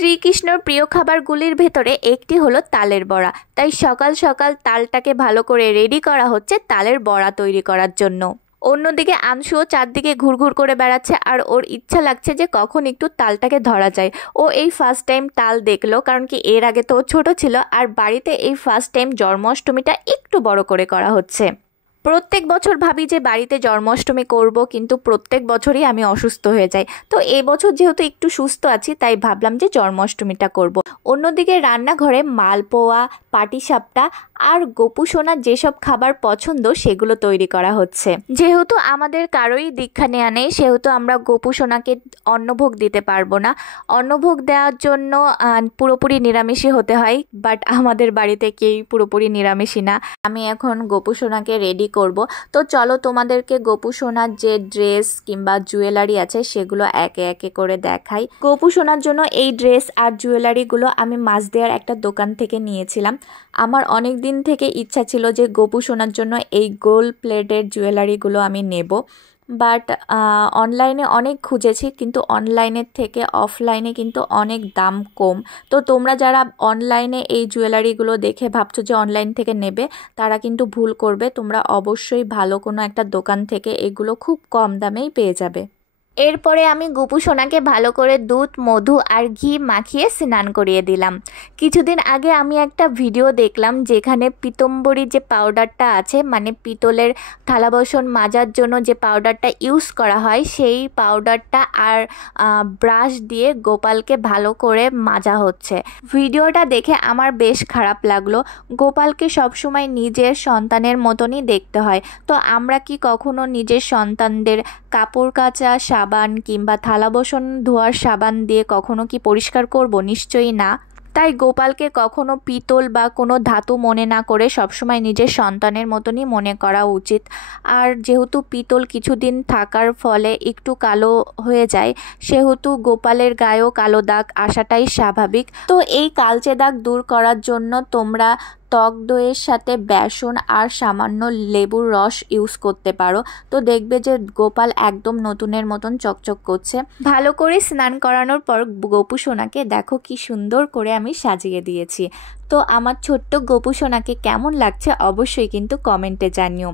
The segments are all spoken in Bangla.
শ্রীকৃষ্ণর প্রিয় খাবারগুলির ভেতরে একটি হলো তালের বড়া। তাই সকাল সকাল তালটাকে ভালো করে রেডি করা হচ্ছে তালের বড়া তৈরি করার জন্য। অন্যদিকে আংশুও চারদিকে ঘুরঘুর করে বেড়াচ্ছে আর ওর ইচ্ছা লাগছে যে কখন একটু তালটাকে ধরা যায়। ও এই ফার্স্ট টাইম তাল দেখলো, কারণ কি এর আগে তো ও ছোট ছিল, আর বাড়িতে এই ফার্স্ট টাইম জন্মাষ্টমীটা একটু বড় করে করা হচ্ছে। প্রত্যেক বছর ভাবি যে বাড়িতে জন্মাষ্টমী করব, কিন্তু প্রত্যেক বছরই আমি অসুস্থ হয়ে যাই। তো এবছর যেহেতু একটু সুস্থ আছি তাই ভাবলাম যে জন্মাষ্টমীটা করব। অন্যদিকে রান্নাঘরে মালপোয়া, পাটিসাপটা আর গোপু সোনার যেসব খাবার পছন্দ সেগুলো তৈরি করা হচ্ছে। যেহেতু আমাদের কারোই দীক্ষা নেওয়া নেই, সেহেতু আমরা গোপু সোনাকে অন্নভোগ দিতে পারবো না। অন্নভোগ দেওয়ার জন্য পুরোপুরি নিরামিষই হতে হয়, বাট আমাদের বাড়িতে কেউই পুরোপুরি নিরামিষই না। আমি এখন গোপু সোনাকে রেডি করব। তো চলো তোমাদেরকে গোপু সোনার যে ড্রেস কিংবা জুয়েলারি আছে সেগুলো একে একে করে দেখাই। গোপু সোনার জন্য এই ড্রেস আর জুয়েলারিগুলো আমি মাঝদিয়ার একটা দোকান থেকে নিয়েছিলাম। আমার অনেক দিন থেকে ইচ্ছা ছিল যে গোপু সোনার জন্য এই গোল্ড প্লেটের জুয়েলারিগুলো আমি নেব, বাট অনলাইনে অনেক খুঁজেছি, কিন্তু অনলাইনের থেকে অফলাইনে কিন্তু অনেক দাম কম। তো তোমরা যারা অনলাইনে এই জুয়েলারিগুলো দেখে ভাবছো যে অনলাইন থেকে নেবে, তারা কিন্তু ভুল করবে। তোমরা অবশ্যই ভালো কোনো একটা দোকান থেকে এগুলো খুব কম দামেই পেয়ে যাবে। এরপরে আমি গোপু সোনাকে ভালো করে দুধ, মধু আর ঘি মাখিয়ে স্নান করিয়ে দিলাম। কিছুদিন আগে আমি একটা ভিডিও দেখলাম যেখানে পিতম্বরী যে পাউডারটা আছে, মানে পিতলের থালা বাসন মাজার জন্য যে পাউডারটা ইউজ করা হয়, সেই পাউডারটা আর ব্রাশ দিয়ে গোপালকে ভালো করে মাজা হচ্ছে। ভিডিওটা দেখে আমার বেশ খারাপ লাগলো। গোপালকে সবসময় নিজের সন্তানের মতনই দেখতে হয়। তো আমরা কি কখনো নিজের সন্তানদের কাপড় কাচা সাবান কিংবা থালা বাসন ধোয়ার সাবান দিয়ে কখনো কি পরিষ্কার করব? নিশ্চয়ই না। তাই গোপালকে কখনো পিতল বা কোনো ধাতু মনে না করে সবসময় নিজের সন্তানের মতনই মনে করা উচিত। আর যেহেতু পিতল কিছুদিন থাকার ফলে একটু কালো হয়ে যায়, সেহেতু গোপালের গায়েও কালো দাগ আসাটাই স্বাভাবিক। তো এই কালচে দাগ দূর করার জন্য তোমরা টক দইয়ের সাথে বেসন আর সামান্য লেবুর রস ইউজ করতে পারো। তো দেখবে যে গোপাল একদম নতুনের মতন চকচক করছে। ভালো করে স্নান করানোর পর গোপু সোনাকে দেখো কি সুন্দর করে আমি সাজিয়ে দিয়েছি। তো আমার ছোট্ট গোপু সোনাকে কেমন লাগছে অবশ্যই কিন্তু কমেন্টে জানিও।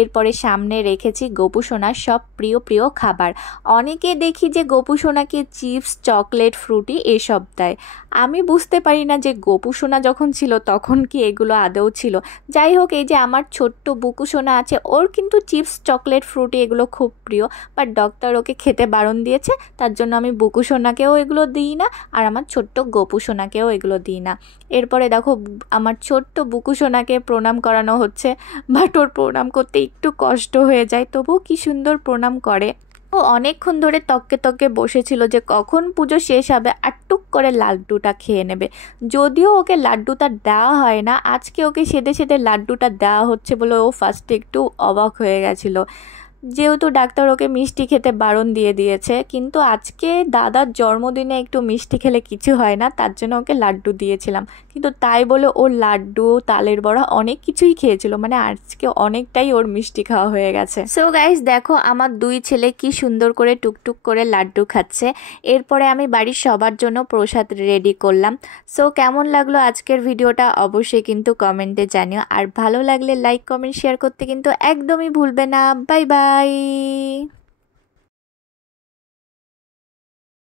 এরপরে সামনে রেখেছি গোপু সোনার সব প্রিয় প্রিয় খাবার। অনেকে দেখি যে গোপু সোনাকে চিপস, চকলেট, ফ্রুটি এসব দেয়। আমি বুঝতে পারি না যে গোপু সোনা যখন ছিল তখন কি এগুলো আদৌ ছিল। যাই হোক, এই যে আমার ছোট্ট বুকু সোনা আছে, ওর কিন্তু চিপস, চকলেট, ফ্রুটি এগুলো খুব প্রিয়, বাট ডক্টর ওকে খেতে বারণ দিয়েছে, তার জন্য আমি বুকু সোনাকেও এগুলো দিই না, আর আমার ছোট্ট গোপু সোনাকেও এগুলো দিই না। এরপরে দেখো আমার ছোট্ট বুকু সোনাকে প্রণাম করানো হচ্ছে, বাট ওর প্রণাম করতে একটু কষ্ট হয়ে যায়, তবুও কি সুন্দর প্রণাম করে। ও অনেকক্ষণ ধরে তককে তককে বসেছিল যে কখন পুজো শেষ হবে আর টুক করে লাড্ডুটা খেয়ে নেবে। যদিও ওকে লাড্ডুটা দেওয়া হয় না, আজকে ওকে সেদে সেদে লাড্ডুটা দেওয়া হচ্ছে বলে ও ফার্স্টে একটু অবাক হয়ে গেছিলো, যেহেতু ডাক্তার ওকে মিষ্টি খেতে বারণ দিয়ে দিয়েছে। কিন্তু আজকে দাদার জন্মদিনে একটু মিষ্টি খেলে কিছু হয় না, তার জন্য ওকে লাড্ডু দিয়েছিলাম। কিন্তু তাই বলে ওর লাড্ডু, তালের বড়া অনেক কিছুই খেয়েছিল, মানে আজকে অনেকটাই ওর মিষ্টি খাওয়া হয়ে গেছে। সো গাইস দেখো আমার দুই ছেলে কি সুন্দর করে টুকটুক করে লাড্ডু খাচ্ছে। এরপরে আমি বাড়ির সবার জন্য প্রসাদ রেডি করলাম। সো কেমন লাগলো আজকের ভিডিওটা অবশ্যই কিন্তু কমেন্টে জানিও, আর ভালো লাগলে লাইক, কমেন্ট, শেয়ার করতে কিন্তু একদমই ভুলবে না। Bye bye.